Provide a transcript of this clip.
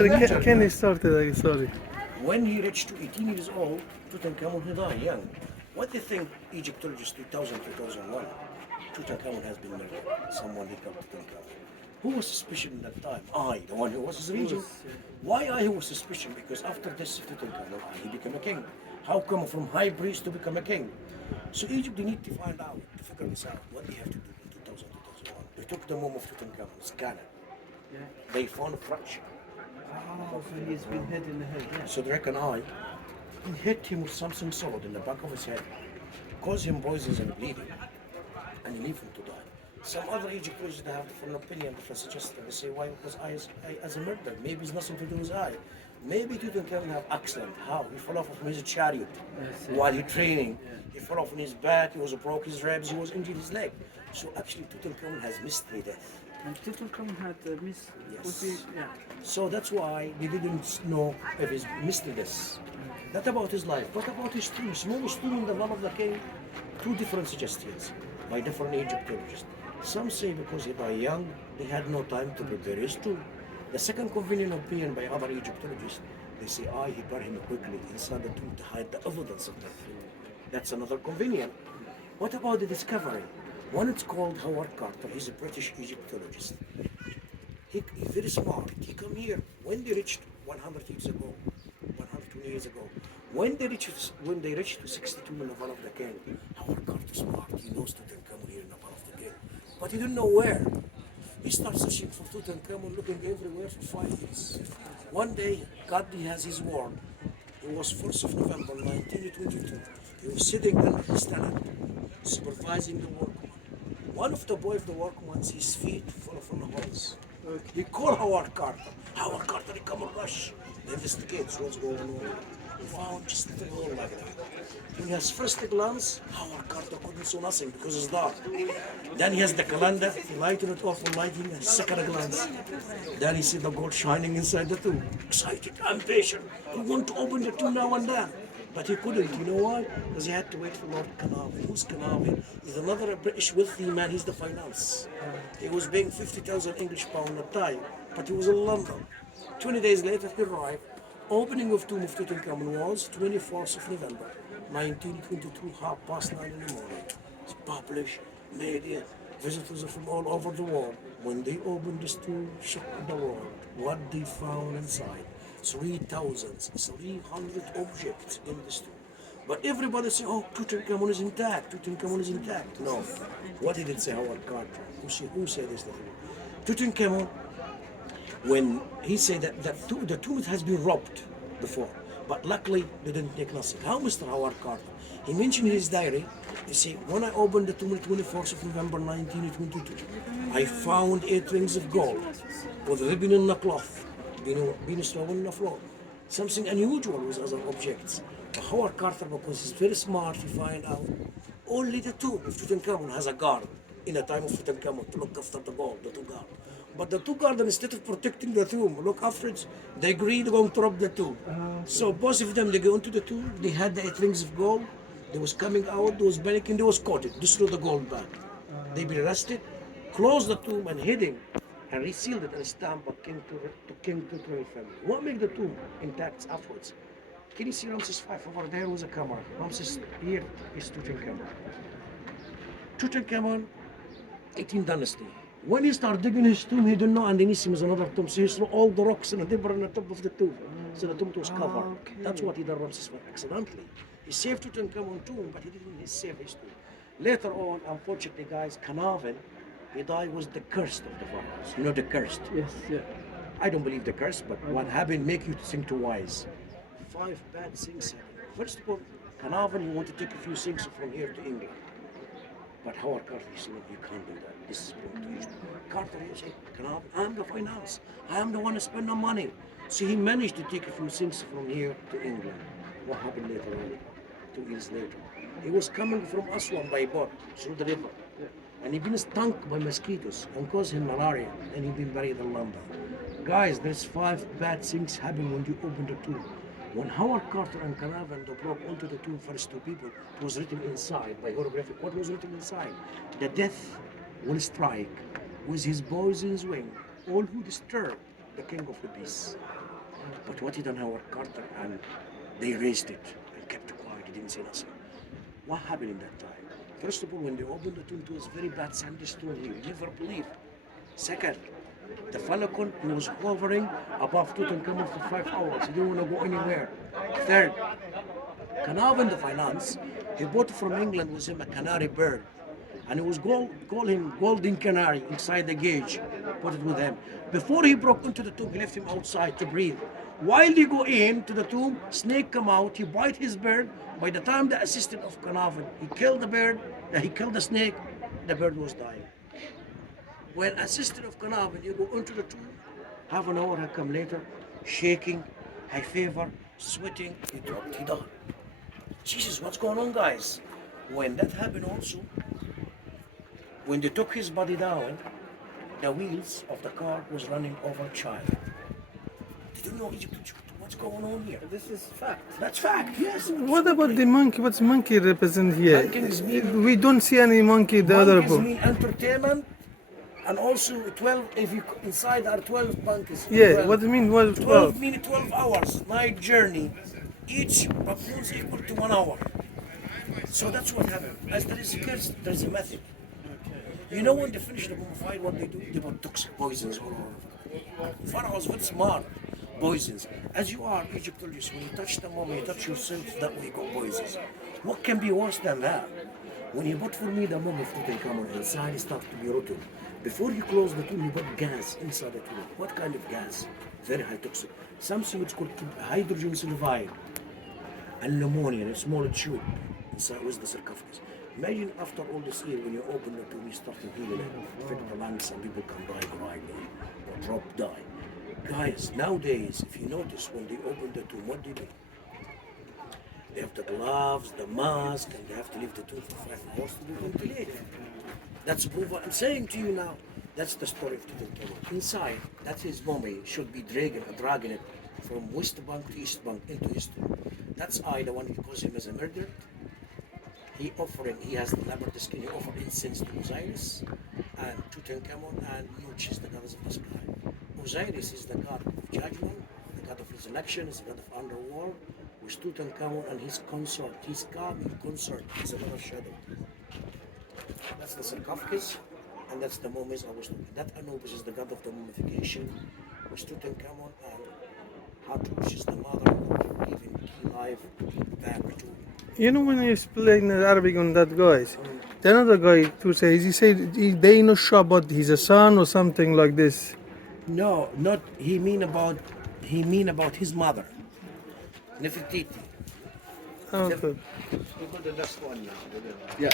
Can you start it? Sorry. When he reached 18 years old, Tutankhamun he died young. What do you think Egyptologists 2001? Tutankhamun has been murdered. Someone they called Tutankhamun. Who was suspicious in that time? I, the one who was his regent. Why I was suspicious? Because after this Tutankhamun, he became a king. How come from high priest to become a king? So Egypt, they need to find out, to figure this out, what they have to do in 2001. They took the mum of Tutankhamun, scan it. Yeah. They found a fracture. Oh, so he's been hit in the head, yeah. So they reckon I hit him with something solid in the back of his head, caused him poisons and bleeding, and he leave him to die. Some other Egyptologists have different opinion, different suggestions. They say, why? Because I as a murderer. Maybe it's nothing to do with I. Maybe Tutankhamun have accident. How? He fell off from his chariot while he training. Yeah. He fell off on his back, he was broke his ribs, he was injured his leg. So actually Tutankhamun has mystery death. And Tutankhamun had miss. Yes. Yeah. So that's why they didn't know of his mystery death. Not about his life, but about his tomb. Smallest tomb in the land of the king. Two different suggestions by different Egyptologists. Some say because he died young, they had no time to prepare his tomb. The second convenient opinion by other Egyptologists, they say, he buried him quickly inside the tomb to hide the evidence of death. That's another convenient. What about the discovery? One is called Howard Carter. He's a British Egyptologist. He's very smart. He come here when they reached 100 years ago, 120 years ago. When they reached 62 in the Valley of the King, Howard Carter smart. He knows Tutankhamun here in the Valley of the King, but he didn't know where. He starts searching for Tutankhamun, looking everywhere for 5 years. One day, God has his word. It was 1st of November 1922. He was sitting under his tenant, supervising the work. One of the boys of the workmen, his feet full of holes. He called Howard Carter. Howard Carter, he come and rush. He investigates what's going on. He found just a little hole like that. In his first glance, Howard Carter couldn't see nothing because it's dark. Then he has the calendar, he lighted it off for lighting, and second glance. Then he see the gold shining inside the tomb. Excited, impatient. He wanted to open the tomb now and then. But he couldn't, you know why? Because he had to wait for Lord Carnarvon. Who's Carnarvon? He's another British wealthy man, he's the finance. He was paying 50,000 English pounds a time, but he was in London. 20 days later he arrived. Opening of tomb of Tutankhamun was 24th of November, 1922, 9:30 in the morning. It's published, media, visitors from all over the world. When they opened this tomb, shocked the world. What they found inside. 3,300 objects in this tomb. But everybody say, Tutankhamun is intact, Tutankhamun is intact. No. What did it say, Howard Carter? Who said this? Tutankhamun, when he said that the tomb has been robbed before, but luckily they didn't take nothing. How Mr. Howard Carter? He mentioned in his diary, he said, when I opened the tomb on 24th of November 1922, I found 8 rings of gold with ribbon in the cloth. Being thrown on the floor. Something unusual with other objects. But Howard Carter, because he's very smart, he find out only the tomb of Tutankhamun has a guard in the time of Tutankhamun to look after the gold, the 2 guards. But the 2 guards, instead of protecting the tomb, look after it, they agreed they're going to rob the tomb. So both of them, they go into the tomb, they had the 8 rings of gold, they was coming out, they was panicking, they was caught it, destroy the gold back. They be arrested, closed the tomb and hidden. And resealed it and stamped by King Royal family. What made the tomb intact afterwards? Can you see Ramses V over there with a camera? Ramses here is Tutankhamun. Tutankhamun, 18th dynasty. When he started digging his tomb, he didn't know underneath him is another tomb. So he threw all the rocks and they were on the top of the tomb. So the tomb was covered. Okay. That's what he did Ramses V accidentally. He saved Tutankhamun tomb, but he didn't save his tomb. Later on, unfortunately, guys, Carnarvon, he died was the cursed of the pharaohs. You know the cursed? Yes, yeah. I don't believe the curse, but what happened make you think twice. 5 bad things happened. First of all, Carnarvon, you want to take a few things from here to England. But Howard Carter said, you can't do that. This is going to Egypt. Carter said, Carnarvon, I'm the finance. I am the one to spend the money. So he managed to take a few things from here to England. What happened later on? 2 years later. He was coming from Aswan by boat through the river. And he'd been stung by mosquitoes and caused him malaria, and he'd been buried in London. Guys, there's 5 bad things happen when you open the tomb. When Howard Carter and Carnarvon broke onto the tomb, first 2 people, it was written inside by hieroglyphic. What was written inside? The death will strike with his poison's wing all who disturb the king of the beasts. But what he done, Howard Carter, and they raised it and kept quiet. He didn't say nothing. What happened in that time? First of all, when they opened the tomb, it was very bad sandstorm. He never believed. Second, the Falcon was hovering above Tutankhamun for 5 hours. He didn't want to go anywhere. Third, Carnarvon the finance, he bought from England with him a canary bird. And he was call him Golden Canary inside the cage, put it with him. Before he broke into the tomb, he left him outside to breathe. While they go in to the tomb, snake come out, he bite his bird. By the time the assistant of Carnarvon, he killed the bird, he killed the snake, the bird was dying. When assistant of Carnarvon, you go into the tomb, half an hour, I come later, shaking, high fever, sweating, he dropped, he died. Jesus, what's going on, guys? When that happened also, when they took his body down, the wheels of the car was running over a child. Did you know Egypt? What's going on here? This is fact. That's fact, yes. What about the monkey? What's monkey represent here? Monkeys mean- We don't see any monkey the other Monkeys book. mean entertainment, and also 12, if you inside are 12 monkeys. Yeah, 12. what do you mean? What 12 mean 12 hours, night journey. Each baboon is equal to 1 hour. So that's what happened. As there is curse, there is a method. You know when they finish the mummified, what they do? They put toxic poisons all over. Pharaoh was very smart. Poisons. As you are Egyptologists, when you touch the mummy, you touch yourself, that way you got poisons. What can be worse than that? When you put for me the mummy of Tutankhamun inside, it starts to be rotten. Before you close the tomb, you put gas inside the tomb. What kind of gas? Very high toxic. Something which called hydrogen sulfide and pneumonia, a small tube inside with the sarcophagus. Imagine after all this year, when you open the tomb, you start to heal it, affect the lungs, and people can die quietly or drop die. Guys, nowadays, if you notice, when they open the tomb, what do? They have the gloves, the mask, and they have to leave the tomb for 5 hours to be ventilated. That's proof what I'm saying to you now. That's the story of Tutankhamun. Inside, that's his mummy should be dragging it from West Bank to East Bank into his tomb. That's I, the one who calls him as a murderer. He has the leopard skin, he offered incense to Osiris and Tutankhamun, and Nuch is the goddess of the sky. Osiris is the god of judgment, the god of resurrection, is the god of underworld, with Tutankhamun and his consort, his coming consort is another shadow. That's the sarcophagus, and that's the mummies I was talking. That Anubis is the god of the mummification, with Tutankhamun, and Hattush is the mother of giving key life back to. You know when you explain Arabic on that guys, the another guy to say, he said they know Shabbat, he's a son or something like this. No, not he mean about his mother. Nefertiti. Okay. We got the last one now. Yeah.